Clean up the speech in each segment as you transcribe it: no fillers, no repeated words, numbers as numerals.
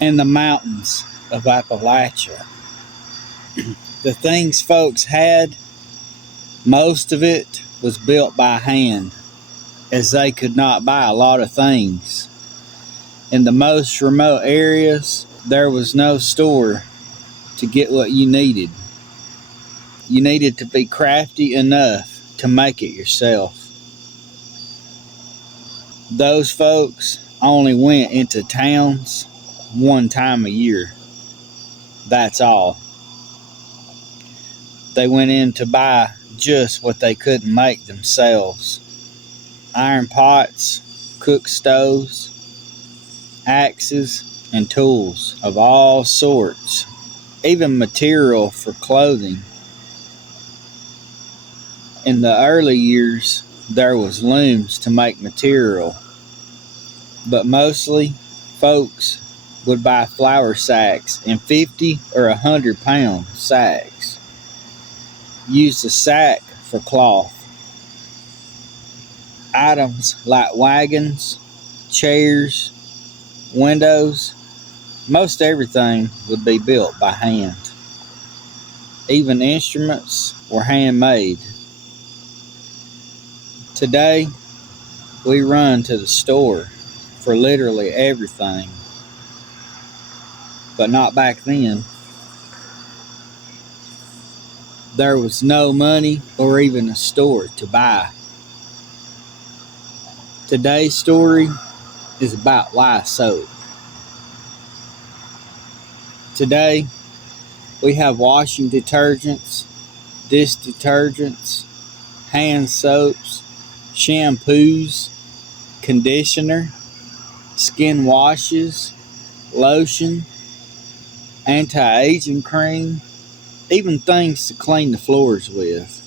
and the mountains of Appalachia. The things folks had, most of it was built by hand, as they could not buy a lot of things. In the most remote areas, there was no store to get what you needed. You needed to be crafty enough to make it yourself. Those folks only went into towns one time a year. That's all. They went in to buy just what they couldn't make themselves. Iron pots, cook stoves, axes, and tools of all sorts, even material for clothing. In the early years, there was looms to make material, but mostly folks would buy flour sacks in 50 or 100-pound sacks. Use the sack for cloth. Items like wagons, chairs, windows, most everything would be built by hand. Even instruments were handmade. Today, we run to the store for literally everything, but not back then. There was no money or even a store to buy. Today's story is about Lye Soap. Today, we have washing detergents, dish detergents, hand soaps, shampoos, conditioner, skin washes, lotion, anti-aging cream, even things to clean the floors with.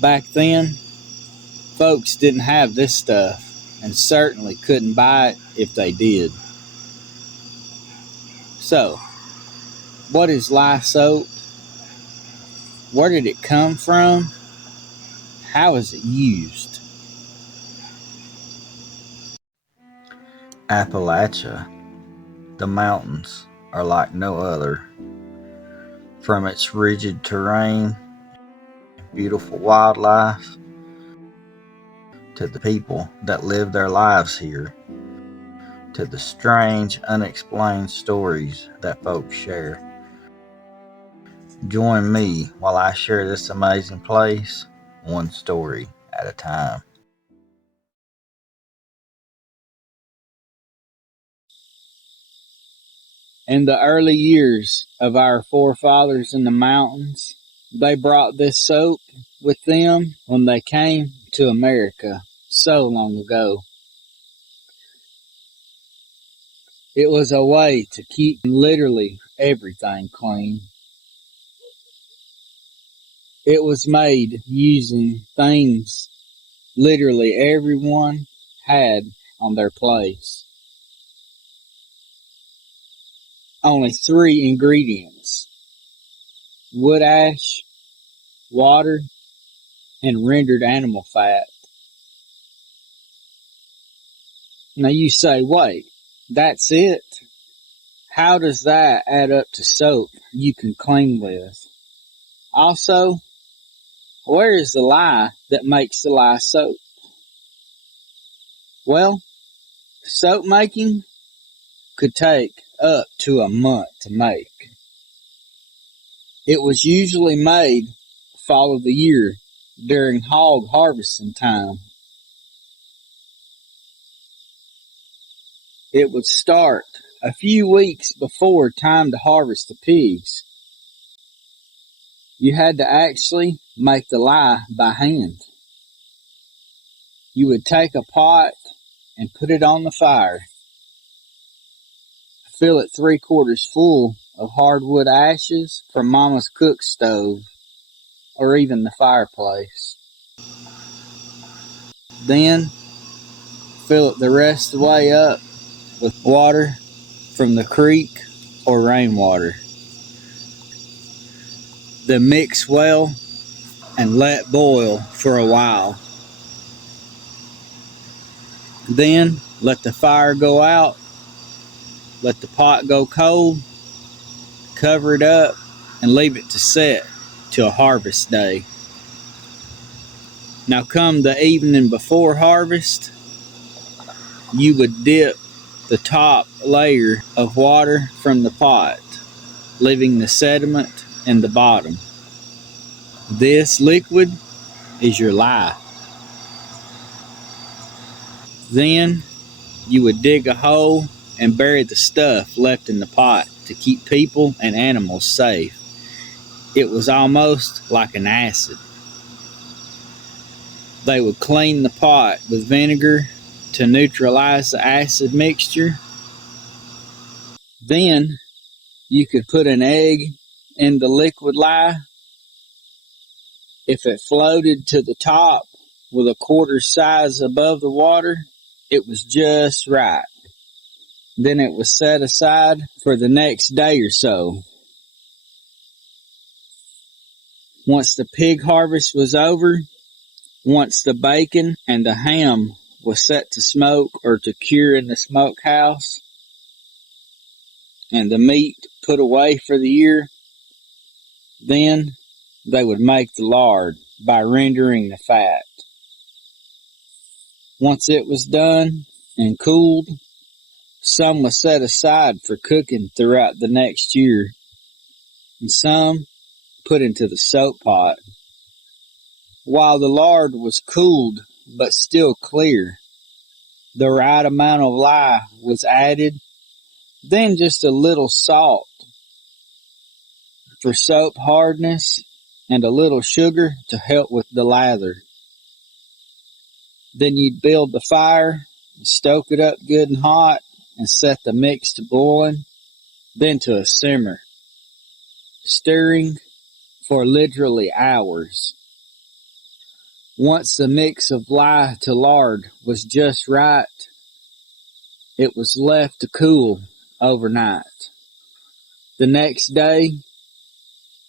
Back then, folks didn't have this stuff and certainly couldn't buy it if they did. So, what is Lye Soap? Where did it come from? How is it used? Appalachia, the mountains, are like no other. From its rigid terrain, beautiful wildlife, to the people that live their lives here, to the strange, unexplained stories that folks share. Join me while I share this amazing place, one story at a time. In the early years of our forefathers in the mountains, they brought this soap with them when they came to America so long ago. It was a way to keep literally everything clean. It was made using things literally everyone had on their place. Only 3 ingredients: wood ash, water, and rendered animal fat. Now you say, wait, that's it? How does that add up to soap you can clean with? Also, where is the lye that makes the Lye Soap? Well, soap making could take up to a month to make. It was usually made fall of the year during hog harvesting time. It would start a few weeks before time to harvest the pigs. You had to actually make the lye by hand. You would take a pot and put it on the fire. Fill it 3/4 full of hardwood ashes from Mama's cook stove or even the fireplace. Then fill it the rest of the way up with water from the creek or rainwater. Then mix well and let boil for a while. Then let the fire go out, let the pot go cold, cover it up, and leave it to set till harvest day. Now, come the evening before harvest, you would dip the top layer of water from the pot, leaving the sediment in the bottom. This liquid is your lye. Then you would dig a hole and bury the stuff left in the pot to keep people and animals safe. It was almost like an acid. They would clean the pot with vinegar to neutralize the acid mixture. Then you could put an egg in the liquid lye. If it floated to the top with a quarter size above the water, it was just right. Then it was set aside for the next day or so. Once the pig harvest was over, once the bacon and the ham was set to smoke or to cure in the smokehouse, and the meat put away for the year, then they would make the lard by rendering the fat. Once it was done and cooled, some was set aside for cooking throughout the next year, and some put into the soap pot. While the lard was cooled but still clear, the right amount of lye was added, then just a little salt for soap hardness and a little sugar to help with the lather. Then you'd build the fire, stoke it up good and hot, and set the mix to boiling, then to a simmer, stirring for literally hours. Once the mix of lye to lard was just right, it was left to cool overnight. The next day,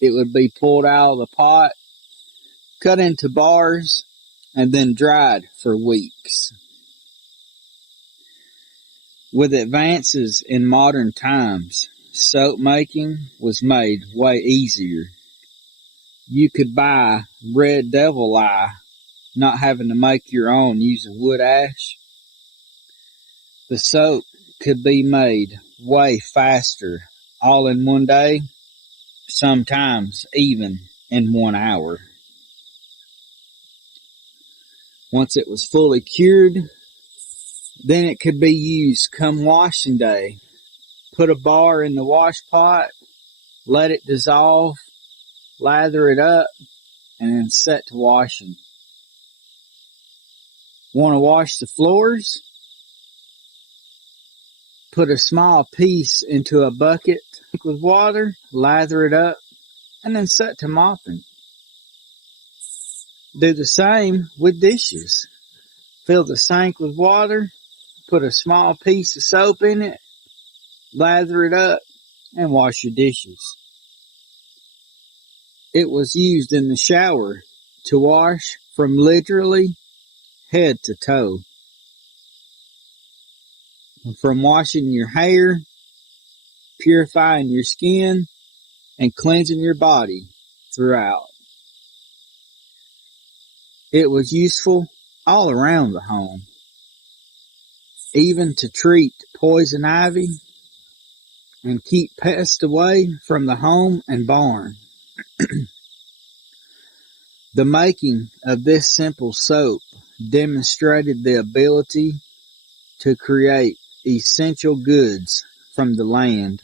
it would be pulled out of the pot, cut into bars, and then dried for weeks. With advances in modern times, soap making was made way easier. You could buy red devil lye, not having to make your own using wood ash. The soap could be made way faster, all in one day, sometimes even in 1 hour. Once it was fully cured, then it could be used come washing day. Put a bar in the wash pot, let it dissolve, lather it up, and then set to washing. Want to wash the floors? Put a small piece into a bucket with water, lather it up, and then set to mopping. Do the same with dishes. Fill the sink with water, put a small piece of soap in it, lather it up, and wash your dishes. It was used in the shower to wash from literally head to toe. From washing your hair, purifying your skin, and cleansing your body throughout. It was useful all around the home, even to treat poison ivy and keep pests away from the home and barn. The making of this simple soap demonstrated the ability to create essential goods from the land,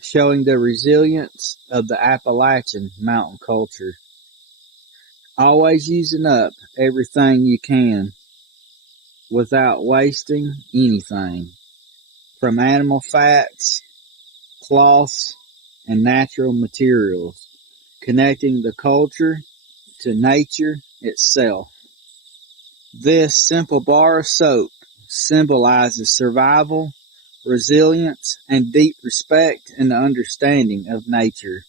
showing the resilience of the Appalachian mountain culture. Always using up everything you can without wasting anything, from animal fats, cloths, and natural materials, connecting the culture to nature itself. This simple bar of soap symbolizes survival, resilience, and deep respect and understanding of nature.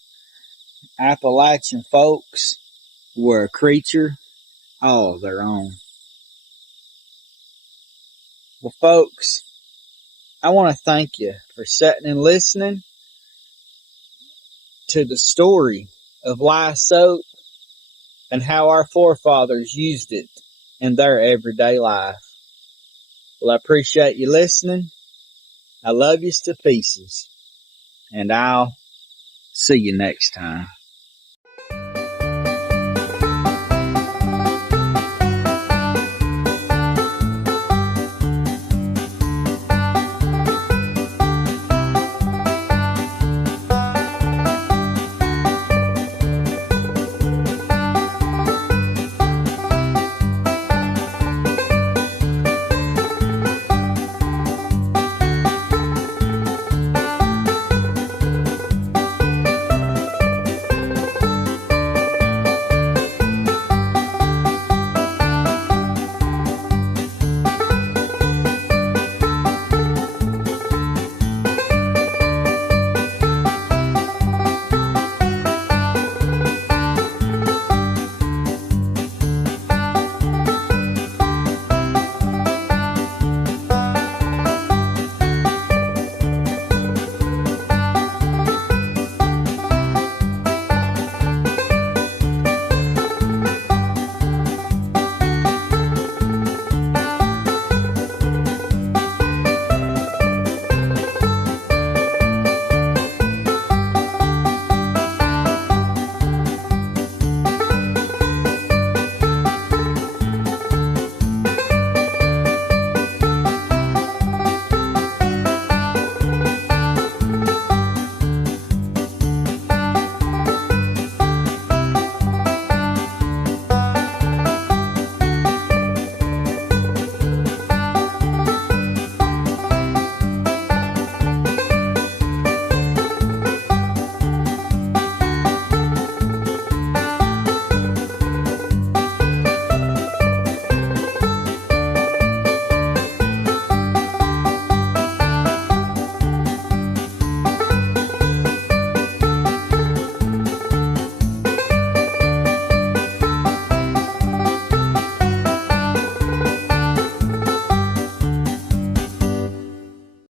Appalachian folks were a creature all their own. Well, folks, I want to thank you for sitting and listening to the story of Lye Soap and how our forefathers used it in their everyday life. Well, I appreciate you listening. I love you to pieces, and I'll see you next time.